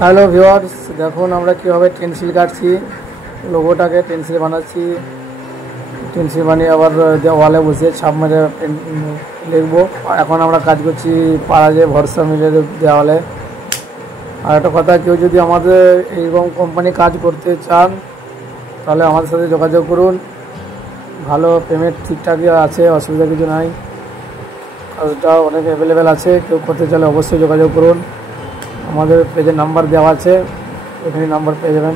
Hello viewers, দেখুন আমরা কীভাবে টেন্সিল কাটছি। লোগোটাকে টেন্সিল বানাচ্ছি, টেন্সিল বানিয়ে আবার দেওয়ালে বসিয়ে ছাপ মেরে লিখবো। এখন আমরা কাজ করছি পাড়াজে ভরসা মিলের দেওয়ালে। আর একটা কথা, কেউ যদি আমাদের এইরকম কোম্পানি কাজ করতে চান তাহলে আমাদের সাথে যোগাযোগ করুন। ভালো পেমেন্ট ঠিকঠাকই আছে, অসুবিধা কিছু নাই। কাজটা অনেক অ্যাভেলেবেল আছে, কেউ করতে চাইলে অবশ্যই যোগাযোগ করুন। আমাদের পেজের নাম্বার দেওয়া আছে, এখানে নাম্বার পেয়ে যাবেন।